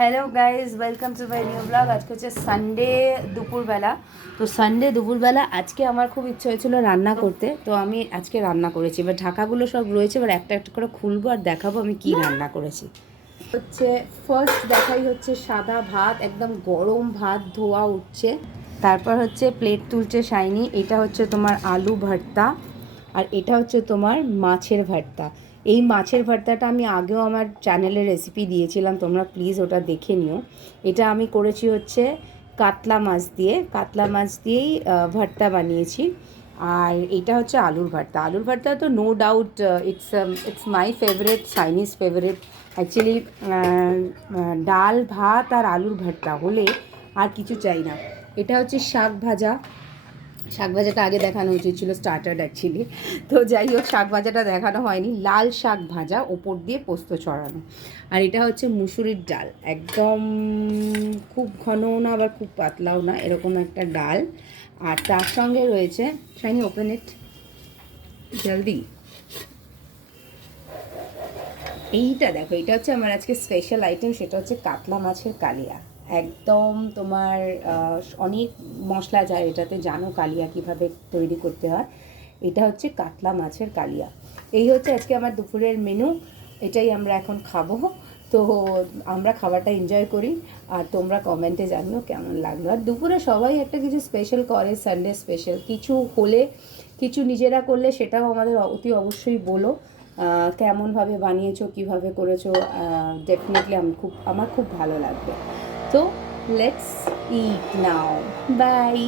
Hello guys, welcome to my new blog. আজকে হচ্ছে Sunday দুপুরবেলা। তো সানডে দুপুরবেলা আজকে আমার খুব ইচ্ছে হয়েছিল রান্না করতে, তো আমি আজকে রান্না করেছি। এবার ঢাকাগুলো সব রয়েছে, এবার একটা একটা করে খুলবো আর দেখাবো আমি কি রান্না করেছি। হচ্ছে ফার্স্ট দেখাই হচ্ছে সাদা ভাত, একদম গরম ভাত ধোয়া উঠছে। তারপর হচ্ছে প্লেট তুলছে শাইনি, এটা হচ্ছে তোমার আলু ভর্তা, আর এটা হচ্ছে তোমার মাছের ভর্তা। এই মাছের ভর্তাটা আমি আগেও আমার চ্যানেলে রেসিপি দিয়েছিলাম, তোমরা প্লিজ ওটা দেখে নিও। এটা আমি করেছি হচ্ছে কাতলা মাছ দিয়েই ভর্তা বানিয়েছি। আর এটা হচ্ছে আলুর ভর্তা। আলুর ভর্তা তো no doubt it's my favourite, Chinese favourite actually. ডাল ভাত আর আলুর ভর্তা হলে আর কিছু চাই না। এটা হচ্ছে শাক ভাজা। শাক ভাজাটা আগে দেখানো উচিত ছিল, স্টার্টার অ্যাকচুয়ালি। তো যাই হোক, শাক ভাজাটা দেখানো হয়নি। লাল শাক ভাজা, ওপর দিয়ে পোস্ত ছড়ানো। আর এটা হচ্ছে মুসুরির ডাল, একদম খুব ঘনও না আবার খুব পাতলাও না, এরকম একটা ডাল। আর তার সঙ্গে রয়েছে, শাইনি ওপেন ইট জলদি। এইটা দেখো, এটা হচ্ছে আমার আজকে স্পেশাল আইটেম, সেটা হচ্ছে কাতলা মাছের কালিয়া। একদম তোমার অনেক মশলা যায় এটাতে, জানো কালিয়া কিভাবে তৈরি করতে হয়। এটা হচ্ছে কাতলা মাছের কালিয়া। এই হচ্ছে আজকে আমার দুপুরের মেনু। এটাই আমরা এখন খাবো। তো আমরা খাবারটা এনজয় করি, আর তোমরা কমেন্টে জানিও কেমন লাগলো। আর দুপুরে সবাই একটা কিছু স্পেশাল করে, সানডে স্পেশাল কিছু হলে, কিছু নিজেরা করলে সেটাও আমাদের অতি অবশ্যই বলো কেমনভাবে বানিয়েছো, কীভাবে করেছো। ডেফিনেটলি আমার খুব ভালো লাগবে। তো লেটস ইট নাও, বাই।